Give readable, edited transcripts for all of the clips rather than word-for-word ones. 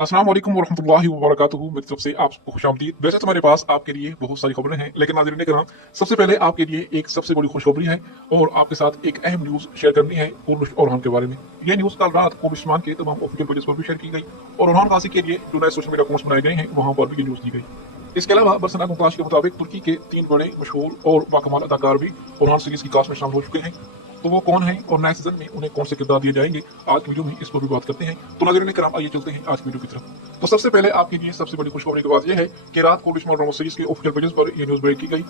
अस्सलाम वालेकुम वरहमतुल्लाहि वबरकातुहू। मेरी तरफ से आपको खुशामदीद। वैसे तो मेरे पास आपके लिए बहुत सारी खबरें हैं, लेकिन नाज़रीन किराम, सबसे पहले आपके लिए एक सबसे बड़ी खुशखबरी है और आपके साथ एक अहम न्यूज़ शेयर करनी है कुर्दिश ओरहान के बारे में। ये न्यूज़ कल रात कुर्दिस्तान के तमाम ऑफिशियल पेजेस पर भी शेयर की गई और ओरहान गाजी के लिए जो नए सोशल मीडिया अकाउंट्स बनाए गए हैं वहां पर भी ये न्यूज़ दी गई। इसके अलावा बरसना मुमताज के मुताबिक तुर्की के 3 बड़े मशहूर और बाकमाल अदाकार भी ओरहान सीरीज की कास्ट में शामिल हो चुके हैं। तो वो कौन है और नए सीजन में उन्हें कौन से किरदार दिए जाएंगे, आज की वीडियो में इस पर भी बात करते हैं। तो नाज़रीन किराम, आइए चलते हैं आज की वीडियो की तरफ। तो सबसे पहले आपके लिए सबसे बड़ी खुशखबरी की बात यह है कि रात को दुश्मन ड्रामा सीरीज के ऑफिशियल पेजेस पर यह न्यूज ब्रेक की गई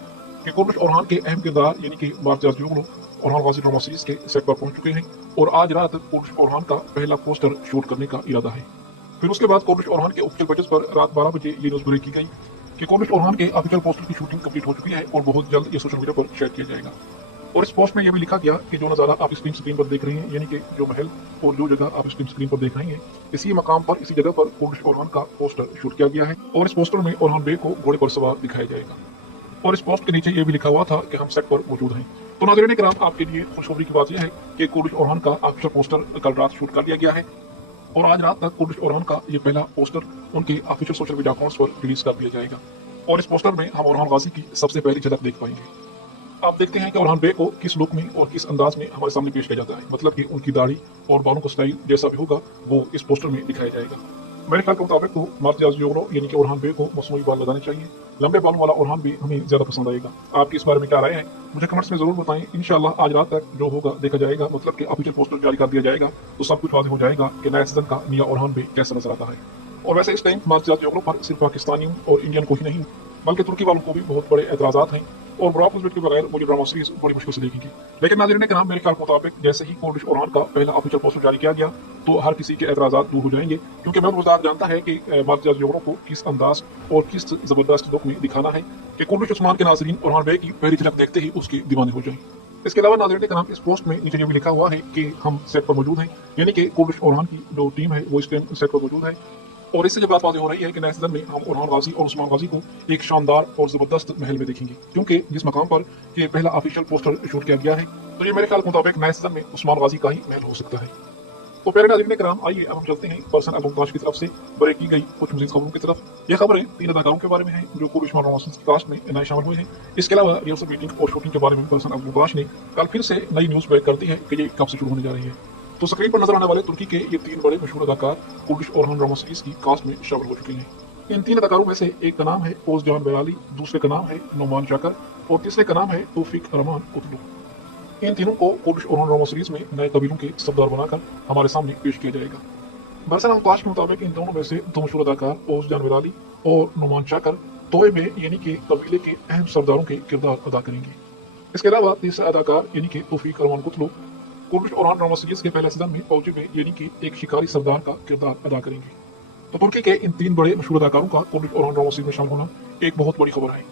कि कुर्दिश ओरहान के अहम किरदार यानी कि मार्तियाज यूगलू ओरहान गाजी ड्रामा सीरीज के सेट पर पहुंच चुके हैं और आज रात कुर्दिश ओरहान का पहला पोस्टर शूट करने का इरादा है। फिर उसके बाद कुर्दिश ओरहान के ऑफिशियल पेजेस पर रात 12 बजे ये न्यूज ब्रेक की गई कि कुर्दिश ओरहान के ऑफिशियल पोस्टर की शूटिंग कंप्लीट हो चुकी है और बहुत जल्द ये सोशल मीडिया पर शेयर किया जाएगा। और इस पोस्ट में यह भी लिखा गया कि जो नज़ारा आप स्क्रीन पर देख रहे हैं, यानी कि जो महल और जो जगह आप स्क्रीन पर देख रहे हैं, इसी मकाम पर इसी जगह पर कुर्दिश ओरहान का पोस्टर शूट किया गया है और इस पोस्टर में ओरहान बे को घोड़े पर सवार दिखाया जाएगा। और इस पोस्ट के नीचे ये भी लिखा हुआ था कि हम सेट पर मौजूद हैं। तो नाज़रीन किराम, आपके लिए खुशखबरी की बात यह है कि कुर्दिश ओरहान का ऑफिशियल पोस्टर कल रात शूट कर लिया गया है और आज रात तक कुर्दिश ओरहान का ये पहला पोस्टर उनके ऑफिशियल सोशल मीडिया अकाउंट्स पर रिलीज कर दिया जाएगा और इस पोस्टर में हम ओरहान गाजी की सबसे पहली झलक देख पाएंगे। आप देखते हैं कि ओरहान बे को किस लुक में और किस अंदाज में हमारे सामने पेश किया जाता है, मतलब कि उनकी दाढ़ी और बालों का स्टाइल जैसा भी होगा वो इस पोस्टर में दिखाया जाएगा। मेरे ख्याल के मुताबिक तो मार्तियाज यूगलो यानी कि ओरहान बे को मसनूई बाल लगाने चाहिए। लंबे बालों वाला ओरहान बे हमें ज्यादा पसंद आएगा। आपकी इस बारे में क्या राय है, मुझे कमेंट्स में जरूर बताएं। इंशाल्लाह आज रात तक जो होगा देखा जाएगा, मतलब कि ऑफिशियल पोस्टर जारी कर दिया जाएगा तो सब कुछ वाज़ेह हो जाएगा कि नया सीजन का नया ओरहान बे कैसा नजर आता है। और वैसे इस टाइम मार्तियाज यूगलो पर सिर्फ पाकिस्तानियों और इंडियन को ही नहीं बल्कि तुर्की वालों को भी बहुत बड़े एतराजात हैं और ब्रॉक विजिट के बगैर मुझे ड्रामा सीरीज बड़ी मुश्किल से देखेंगे। लेकिन नाज़रीन के नाम, मेरे ख्याल के मुताबिक जैसे ही कुर्दिश ओरहान का पहला ऑफिशियल पोस्टर जारी किया गया तो हर किसी के एतराजात दूर हो जाएंगे, क्योंकि मैं मुझदार जानता है कि मार्तियाज यूगलो को किस अंदाज और किस जबरदस्त लुक में दिखाना है कि कुर्दिश उस्मान के नाज़रीन ओरहान बे की पहली झलक देखते ही उसके दीवाने हो जाएं। इसके अलावा नाज़रीन के नाम, इस पोस्ट में नीचे ये भी लिखा हुआ है कि हम सेट पर मौजूद हैं, यानी कि कुर्दिश ओरहान की जो टीम है वो इस टाइम सेट पर मौजूद है। और इससे जब बात वाज़ेह हो रही है कि नए सीजन में हम ओरहान गाजी और उस्मान गाजी को एक शानदार और जबरदस्त महल में देखेंगे, क्योंकि जिस मकाम पर ये पहला ऑफिशियल पोस्टर शूट किया गया है तो ये मेरे ख्याल के मुताबिक नए सीजन में उस्मान गाजी का ही महल हो सकता है। तो प्यारे नाज़रीन कराम, आइए अब हम चलते हैं पर्सन अलमुमताज की तरफ से ब्रेक की गई कुछ मज़ीद खबरों की तरफ। ये खबरें 3 अदाकारों के बारे में हैं जो कुर्दिश ड्रामा सीरीज की कास्ट में नए शामिल हुए हैं। इसके अलावा रिहर्सल मीटिंग और शूटिंग के बारे में पर्सन अलमुमताज ने कल फिर से नई न्यूज़ ब्रेक कर दी है कि ये कब से शुरू होने जा रही है। तो स्क्रीन पर नजर आने वाले तुर्की के ये 3 बड़े मशहूर अदाकार कुर्दिश ओरहान ड्रामा सीरीज की कास्ट में शामिल हो चुके हैं। इन 3 अदाकारों में से एक का नाम है ओज़जान बेराली, दूसरे का नाम है नोमान शाकर और तीसरे का नाम है तौफीक रहमान कुतलू। इन तीनों को कुर्दिश ओरहान ड्रामा सीरीज में नए कबीलों के सरदार बनाकर हमारे सामने पेश किया जाएगा। बरसन अवकाश के मुताबिक इन दोनों में से 2 मशहूर अदाकार ओज़जान बेराली और नोमान शाकर तोए में यानी कि कबीले के अहम सरदारों के किरदार अदा करेंगे। इसके अलावा तीसरा अदाकार यानी कि Tevfik Rahman Kutlu Kurdish Orhan drama series के पहले सीजन में फौजी में यानी कि एक शिकारी सरदार का किरदार अदा करेंगे। तो तुर्की के इन 3 बड़े मशहूर अदाकारों का कुर्दिश ओरहान ड्रामा सीरीज में शामिल होना एक बहुत बड़ी खबर है।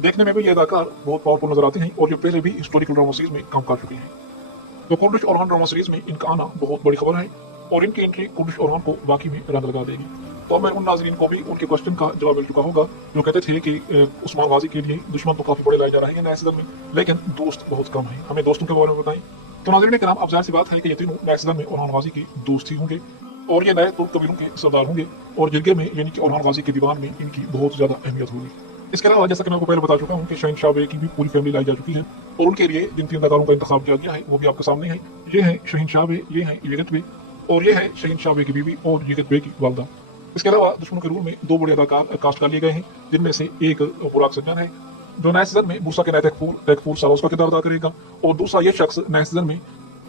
देखने में भी ये अदाकार बहुत पावरफुल नजर आते हैं और ये पहले भी हिस्टोरिकल ड्रामा सीरीज में काम कर चुके हैं। तो कुर्दिश ओरहान ड्रामा सीरीज में इनका आना बहुत बड़ी खबर है और इनकी एंट्री कुर्दिश ओरहान को बाकी में रंग लगा देगी। तो मैं उन नाजरीन को भी उनके क्वेश्चन का जवाब मिल चुका होगा जो कहते थे कि उस्मान गाजी के लिए दुश्मन तो काफी बड़े लाए जा रहे हैं नए सीजन में, लेकिन दोस्त बहुत कम है, हमें दोस्तों के बारे में बताएं। तो नाज़रीन कराम, अब जाहिर सी बात है कि ये तीनों नए सीजन में ओरहान गाजी के दोस्त ही होंगे और ये नए तुर्क कबीलों के सरदार होंगे और जिरगे में यानी कि ओरहान गाजी के दीवान में इनकी बहुत ज्यादा अहमियत होगी। इसके अलावा जैसा कि मैं आपको पहले बता चुका हूँ कि शहीन शाह बे की भी पूरी फैमिली लाई जा चुकी है और उनके लिए जिन 3 अदाकारों का इंतखाब किया गया है वो भी आपके सामने है। ये है शहीन शाह बे, ये है येगत बे और ये है शहीन शाह बे की बीवी और येगत बे की वालदा। इसके अलावा दुश्मनों के रूल में 2 बड़े अदाकार कास्ट कर लिए गए हैं, जिनमें से एक बुराक सज्जान है जो नए सीजन में मूसा के नए तैकफूर सालोस का किरदार अदा करेगा और दूसरा ये शख्स नए सीजन में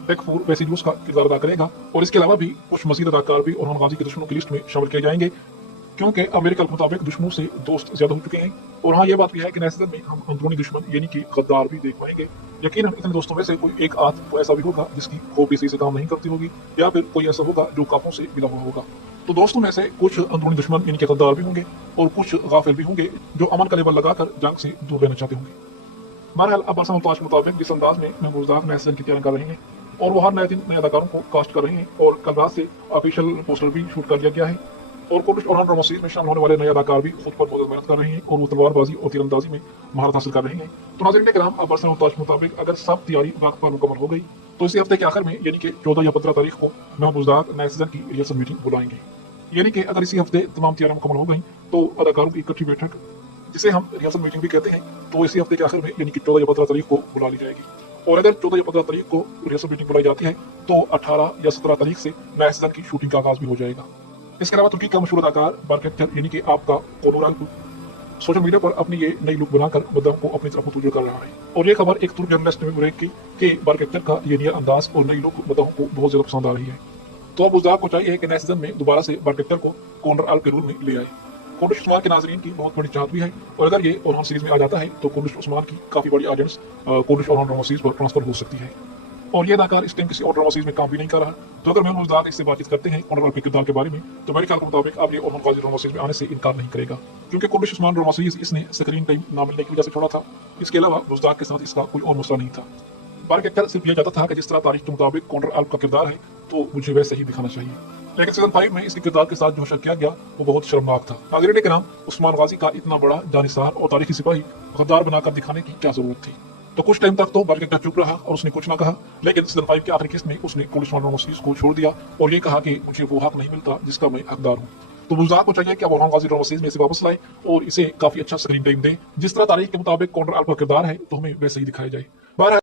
तैकफूर वैसिलूस का किरदार अदा करेगा। और इसके अलावा भी कुछ मजीद अदाकार भी ओरहान गाजी के दुश्मनों की लिस्ट में शामिल किए जाएंगे, क्योंकि अमेरिका के मुताबिक दुश्मनों से दोस्त ज्यादा हो चुके हैं। और हाँ, ये बात भी है कि नए सीजन में हम अंदरूनी दुश्मन यानी कि गद्दार भी देख पाएंगे। यकीनन इतने दोस्तों में से कोई एक आध तो ऐसा भी होगा जिसकी खोपड़ी सही से काम नहीं करती होगी, या फिर कोई ऐसा होगा जो काफों से मिला हुआ होगा। तो दोस्तों में से कुछ अंदरूनी दुश्मन यानी कि गद्दार भी होंगे और कुछ गाफिल भी होंगे जो अमन का लेवल लगाकर जंग से दूर रहना चाहते होंगे। बहरहाल अब बरसन के मुताबिक जिस अंदाज में महबूबदार नए सीजन की तैयारी कर रहे हैं और वो हर नए अदाकारों को कास्ट कर रहे हैं और कल रात से ऑफिशियल पोस्टर भी शूट कर दिया गया है और कुर्दिश ओरहान ड्रामा सीरीज में शामिल होने वाले नए अदाकार भी खुद पर बहुत मेहनत कर रहे हैं और वो तलवारबाजी और तीरंदाजी में महारत हासिल कर रहे हैं। तो नाज़रीन कराम, अब बरसन के मुताबिक अगर सब तैयारी वक्त पर मुकम्मल हो गई तो इसी हफ्ते के आखिर में यानी कि 14 या 15 तारीख को महबूबदार नए सीजन की रिहर्सल मीटिंग बुलाएंगे। यानी कि अगर इसी हफ्ते तमाम तैयारियां मुकम्मल हो गई तो अदाकारों की इकट्ठी बैठक, जिसे हम रिहर्सल मीटिंग भी कहते हैं, तो इसी हफ्ते के आखिर में यानी कि 14 या 15 तारीख को बुला ली जाएगी। और अगर 14 या 15 तारीख को रिहर्सल मीटिंग बुलाई जाती है तो 18 या 17 तारीख से नए सीजन की शूटिंग का आगाज भी हो जाएगा। इसके अलावा तुर्की का मशहूर अदाकार बार्क एक्टर यानी कि आपका कोनूर अल्प सोशल मीडिया पर अपनी ये नई लुक बनाकर मद्दाहों को अपनी तरफ मुतवज्जो कर रहा है। और ये खबर एक तुर्क जर्नलिस्ट ने ब्रेक की कि बार्क एक्टर का ये नया अंदाज और नई लुक मद्दाहों को बहुत ज्यादा पसंद आ रही है। तो अब बुज़दार को चाहिए कि नए सीजन में दोबारा से बार्क एक्टर को कोनर अल्प के रोल में ले आए। कोनर उस्मान के नाजरीन की बहुत बड़ी चाहत भी है और अगर ये ओरहान सीरीज में आ जाता है तो कोनर उस्मान की काफी बड़ी audience Conor Orhan drama series पर ट्रांसफर हो सकती है। और ये अदाकार इस टाइम किसी और ड्रामा सीरीज में काम भी नहीं कर रहा। तो अगर मैं मुझदार इससे बातचीत करते हैं कोनर के किरदार के बारे में, तो मेरे ख्याल के मुताबिक अब ये ओरहान गाजी ड्रामा सीरीज में आने से इनकार नहीं करेगा, क्योंकि कोनर उस्मान ड्रामा सीरीज इसने स्क्रीन टाइम ना मिलने की वजह से छोड़ा था। इसके अलावा मुझदार के साथ इसका कोई और मसला नहीं था। बार्क एक्टर सिर्फ ये चाहता था कि जिस तरह तारीख के मुताबिक कोनर अल्प का किरदार है तो मुझे वैसे ही दिखाना चाहिए, लेकिन सीजन 5 में इसके किरदार के साथ जो हशर किया गया वो बहुत शर्मनाक था। नाज़रीन के नाम, उस्मान गाजी का इतना बड़ा जानिसार और तारीखी सिपाही गद्दार बनाकर दिखाने की क्या जरूरत थी। तो कुछ टाइम तक तो बार्क एक्टर चुप रहा और उसने कुछ ना कहा, लेकिन सीजन 5 के आखिरी किस्त में उसने कोनर उस्मान ड्रामा सीरीज को छोड़ दिया और ये कहा कि मुझे वो हक नहीं मिलता जिसका मैं हकदार हूँ। तो मुझदार को चाहिए कि अब ओरहान गाजी ड्रामा सीरीज में इसे वापस लाए और इसे काफी अच्छा स्क्रीन टाइम दें। जिस तरह तारीख के मुताबिक कोनर अल्प का किरदार है तो हमें वैसे ही दिखाया जाए। बहरहाल